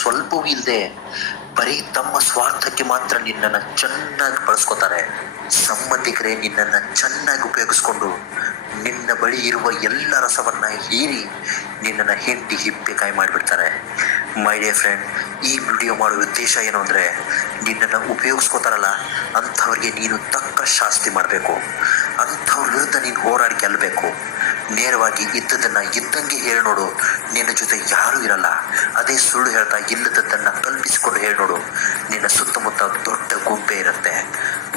ಸ್ವಲ್ಪವೂ ಇಲ್ಲದೆ ಬರೀ ತಮ್ಮ ಸ್ವಾರ್ಥಕ್ಕೆ ಮಾತ್ರ ನಿನ್ನನ್ನು ಚೆನ್ನಾಗಿ ಬಳಸ್ಕೋತಾರೆ. ಸಂಬಂಧಿಕರೇ ನಿನ್ನನ್ನು ಚೆನ್ನಾಗಿ ಉಪಯೋಗಿಸ್ಕೊಂಡು ನಿನ್ನ ಬಳಿ ಇರುವ ಎಲ್ಲ ರಸವನ್ನ ಹೀರಿ ನಿನ್ನನ್ನು ಹೆಂಡಿ ಹಿಪ್ಪೆಕಾಯಿ ಮಾಡಿಬಿಡ್ತಾರೆ. ಮೈ ಡಿಯರ್ ಫ್ರೆಂಡ್, ಈ ವಿಡಿಯೋ ಮಾಡುವ ಉದ್ದೇಶ ಏನು ಅಂದರೆ, ನಿನ್ನನ್ನು ಉಪಯೋಗಿಸ್ಕೋತಾರಲ್ಲ ಅಂಥವ್ರಿಗೆ ನೀನು ತಕ್ಕ ಶಾಸ್ತಿ ಮಾಡಬೇಕು. ಅಂಥವ್ರ ವಿರುದ್ಧ ನೀನು ಹೋರಾಡಿ ಗೆಲ್ಲಬೇಕು. ನೇರವಾಗಿ ಇದ್ದದನ್ನು ಇದ್ದಂಗೆ ಹೇಳಿ ನೋಡು. ನಿನ್ನ ಜೊತೆ ಯಾರೂ ಇರಲ್ಲ. ಅದೇ ಸುಳ್ಳು ಹೇಳ್ತಾ ಇಲ್ಲದದ್ದನ್ನು ಕಲ್ಪಿಸಿಕೊಂಡು ಹೇಳಿ ನೋಡು. ನಿನ್ನ ಸುತ್ತಮುತ್ತ ದೊಡ್ಡ ಗುಂಪೆ ಇರುತ್ತೆ.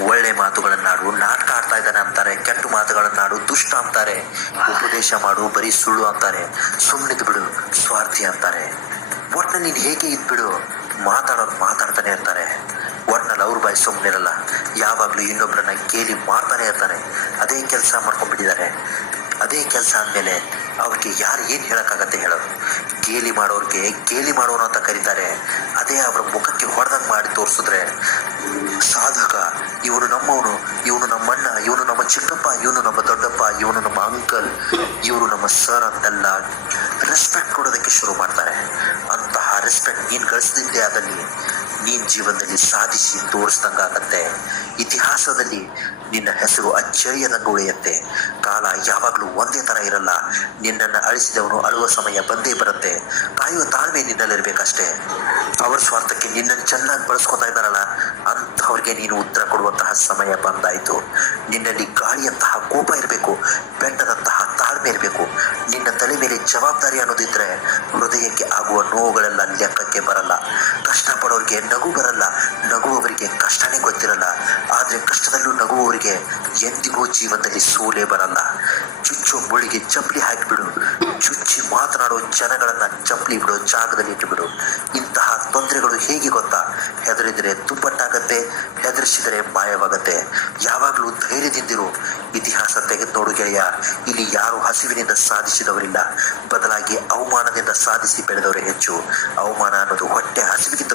ಒಳ್ಳೆ ಮಾತುಗಳನ್ನಾಡು, ನಾಟಕ ಆಡ್ತಾ ಇದ್ದಾನೆ ಅಂತಾರೆ. ಕೆಟ್ಟ ಮಾತುಗಳನ್ನಾಡು, ದುಷ್ಟ ಅಂತಾರೆ. ಉಪದೇಶ ಮಾಡು, ಬರೀ ಸುಳ್ಳು ಅಂತಾರೆ. ಸುಮ್ಮನಿದ್ದು ಬಿಡು, ಸ್ವಾರ್ಥಿ ಅಂತಾರೆ. ಒಟ್ಟಿನ ನೀನು ಹೇಗೆ ಇದ್ಬಿಡು, ಮಾತಾಡೋದು ಮಾತಾಡ್ತಾನೆ ಇರ್ತಾರೆ. ಒಟ್ಟಿನಲ್ಲಿ ಅವ್ರ ಬಾಯಿ ಸುಮ್ಮನಿರಲ್ಲ. ಯಾವಾಗಲೂ ಇನ್ನೊಬ್ಬರನ್ನ ಗೇಲಿ ಮಾಡ್ತಾನೆ ಇರ್ತಾರೆ. ಅದೇ ಕೆಲಸ ಮಾಡ್ಕೊಂಡ್ಬಿಟ್ಟಿದ್ದಾರೆ. ಅದೇ ಕೆಲಸ ಅಂದಮೇಲೆ ಅವ್ರಿಗೆ ಯಾರು ಏನು ಹೇಳೋಕ್ಕಾಗತ್ತೆ ಹೇಳೋ? ಗೇಲಿ ಮಾಡೋರಿಗೆ ಗೇಲಿ ಮಾಡೋನು ಅಂತ ಕರೀತಾರೆ. ಅದೇ ಅವರ ಮುಖಕ್ಕೆ ಹೊಡೆದಂಗೆ ಮಾಡಿ ತೋರಿಸಿದ್ರೆ ಸಾಧಕ, ಇವನು ನಮ್ಮವನು, ಇವನು ನಮ್ಮಣ್ಣ, ಇವನು ನಮ್ಮ ಚಿಕ್ಕಪ್ಪ, ಇವನು ನಮ್ಮ ದೊಡ್ಡಪ್ಪ, ಇವನು ನಮ್ಮ ಅಂಕಲ್, ಇವರು ನಮ್ಮ ಸರ್ ಅಂತೆಲ್ಲ ರೆಸ್ಪೆಕ್ಟ್ ಕೊಡೋದಕ್ಕೆ ಶುರು ಮಾಡ್ತಾರೆ. ಅಂತಹ ರೆಸ್ಪೆಕ್ಟ್ ನೀನು ಗಳಿಸ್ದಿದ್ದೆ ಆದಲ್ಲಿ ನೀನು ಜೀವನದಲ್ಲಿ ಸಾಧಿಸಿ ತೋರಿಸ್ದಂಗಾಗತ್ತೆ. ಇತಿಹಾಸದಲ್ಲಿ ನಿನ್ನ ಹೆಸರು ಅಚ್ಚಳಿಯದಂಗೆ ಉಳಿಯುತ್ತೆ. ಕಾಲ ಯಾವಾಗಲೂ ಒಂದೇ ಥರ ಇರಲ್ಲ. ನಿನ್ನನ್ನು ಅಳಿಸಿದವನು ಅಳುವ ಸಮಯ ಬಂದೇ ಬರುತ್ತೆ. ಕಾಯುವ ತಾಳ್ಮೆ ನಿನ್ನಲ್ಲಿರ್ಬೇಕಷ್ಟೇ. ಅವರ ಸ್ವಾರ್ಥಕ್ಕೆ ನಿನ್ನನ್ನು ಚೆನ್ನಾಗಿ ಬಳಸ್ಕೊತಾ ಇದ್ದಾರಲ್ಲ ಅಂಥವ್ರಿಗೆ ನೀನು ಉತ್ತರ ಕೊಡುವಂತಹ ಸಮಯ ಬಂದಾಯಿತು. ನಿನ್ನಲ್ಲಿ ಗಾಳಿಯಂತಹ ಕೋಪ ಇರಬೇಕು, ಬೆಟ್ಟದಂತಹ ತಾಳ್ಮೆ ಇರಬೇಕು. ನಿನ್ನ ತಲೆ ಮೇಲೆ ಜವಾಬ್ದಾರಿ ಅನ್ನೋದಿದ್ರೆ ಹೃದಯಕ್ಕೆ ಆಗುವ ನೋವುಗಳೆಲ್ಲ ಲೆಕ್ಕಕ್ಕೆ ಬರಲ್ಲ. ಕಷ್ಟಪಡೋರಿಗೆ ನಗು ಬರಲ್ಲ, ನಗುವವರಿಗೆ ಕಷ್ಟನೇ ಗೊತ್ತಿರಲ್ಲ. ಆದರೆ ಕಷ್ಟದಲ್ಲೂ ನಗುವವರಿಗೆ ಎಂದಿಗೂ ಜೀವನದಲ್ಲಿ ಸೋಲೇ ಬರಲ್ಲ. ಚುಚ್ಚೋ ಮುಳಿಗೆ ಚಪ್ಪಲಿ ಹಾಕಿಬಿಡು. ಚುಚ್ಚಿ ಮಾತನಾಡೋ ಜನಗಳನ್ನ ಚಪ್ಪಲಿ ಬಿಡೋ ಜಾಗದಲ್ಲಿ ಇಟ್ಟುಬಿಡು. ಇಂತಹ ತೊಂದರೆಗಳು ಹೇಗೆ ಗೊತ್ತಾ? ಹೆದರಿದರೆ ದುಪ್ಪಟ್ಟಾಗತ್ತೆ, ಹೆದರಿಸಿದರೆ ಮಾಯವಾಗತ್ತೆ. ಯಾವಾಗಲೂ ಧೈರ್ಯದಿಂದಿರು. ಇತಿಹಾಸ ತೆಗೆದು ನೋಡು ಗೆಳೆಯ, ಇಲ್ಲಿ ಯಾರು ಹಸಿವಿನಿಂದ ಸಾಧಿಸಿದವರಿಲ್ಲ. ಬದಲಾಗಿ ಅವಮಾನದಿಂದ ಸಾಧಿಸಿ ಬೆಳೆದವರೇ ಹೆಚ್ಚು. ಅವಮಾನ ಅನ್ನೋದು ಹೊಟ್ಟೆ ಹಸಿವಿಗಿಂತ